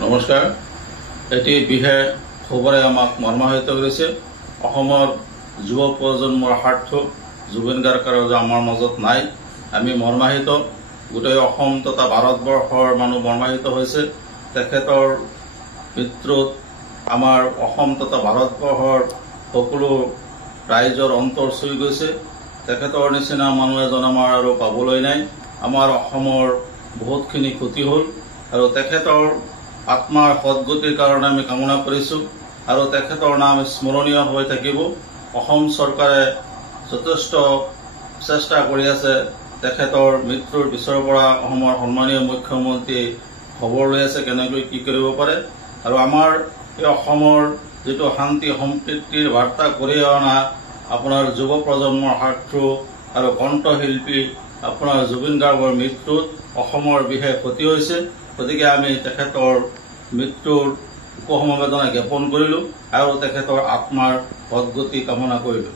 নমস্কাৰ। এটি বিশেষ খবৰে আমাক মৰ্মাহত কৰিছে। অসমৰ যুৱ প্ৰজন্মৰ স্বাৰ্থ জুবিন গাৰ্গ আমাৰ মাজত নাই। আমি মৰ্মাহিত, গোটেই অসম তথা ভাৰতবৰ্ষৰ মানুহ মৰ্মাহিত হৈছে। তেখেতৰ মৃত্যুত আমাৰ অসম তথা ভাৰতবৰ্ষৰ সকলো ৰাইজৰ অন্তৰ চুই গৈছে। তেখেতৰ নিচিনা মানুহ এজন আমাৰ আৰু পাবলৈ নাই। আমাৰ অসমৰ বহুতখিনি ক্ষতি হ'ল আৰু তেখেতৰ আত্মাৰ সদ্গতিৰ কাৰণে আমি কামনা কৰিছোঁ আৰু তেখেতৰ নাম স্মৰণীয় হৈ থাকিব। অসম চৰকাৰে যথেষ্ট চেষ্টা কৰি আছে তেখেতৰ মৃত্যুৰ পিছৰ পৰা। অসমৰ সন্মানীয় মুখ্যমন্ত্ৰী খবৰ লৈ আছে কেনেকৈ কি কৰিব পাৰে আৰু আমাৰ এই অসমৰ যিটো শান্তি সম্প্ৰীতিৰ বাৰ্তা কৰি অনা আপোনাৰ যুৱ প্ৰজন্মৰ স্বাৰ্থ আৰু কণ্ঠশিল্পী আপোনাৰ জুবিন গাৰ্গৰ মৃত্যুত অসমৰ বিশেষ ক্ষতি হৈছে। গতিকে আমি তেখেতৰ মৃত্যুৰ শোক সমবেদনা জ্ঞাপন কৰিলোঁ আৰু তেখেতৰ আত্মাৰ সদ্গতি কামনা কৰিলোঁ।